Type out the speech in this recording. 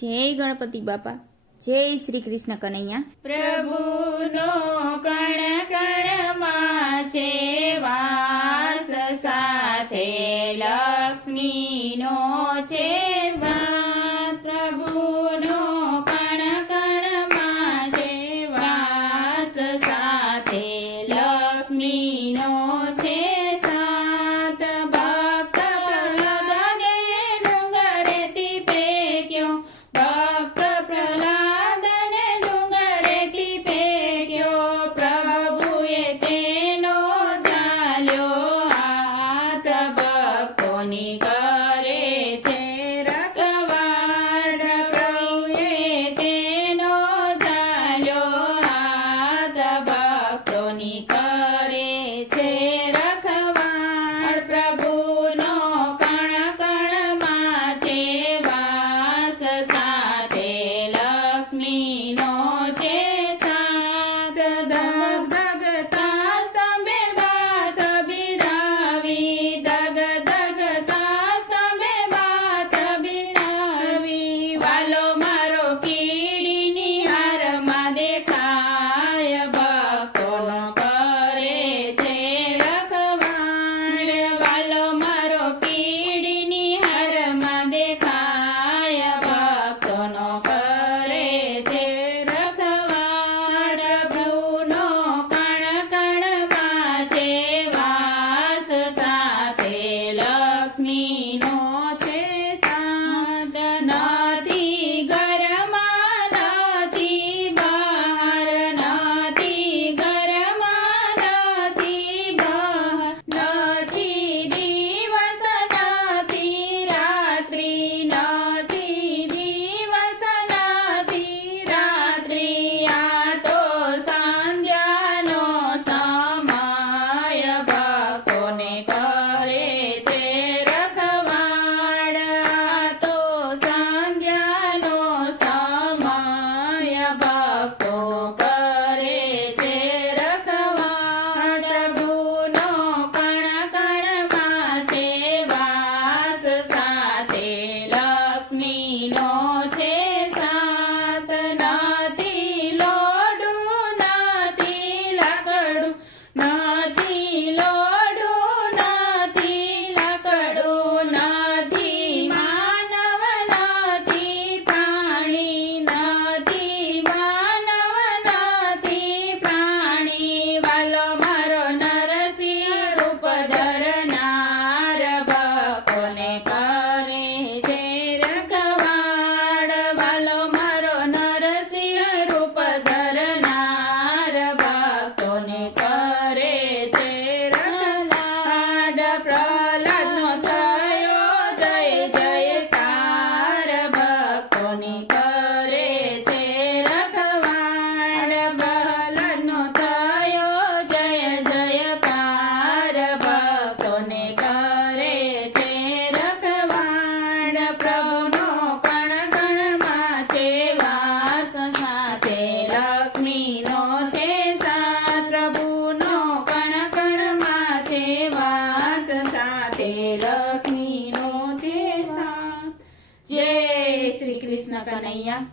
જય ગણપતિ બાપા. જય શ્રી કૃષ્ણ કનૈયા. પ્રભુનો કણ કણમાં છે વાસ સાથે લક્ષ્મીનો છે. up. not. canella.